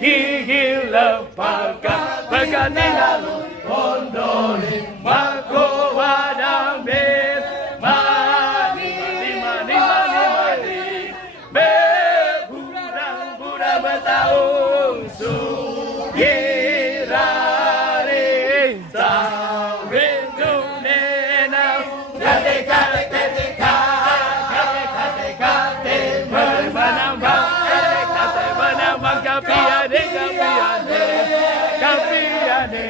Gigi lepaskan pegani lalu kondori mako wadang bet mani mani mani mani berkurang kurang bertahun sugirare tawin tunenau kate kate kate kate kate kate berbanambang kapiane, kapiane, kapiane.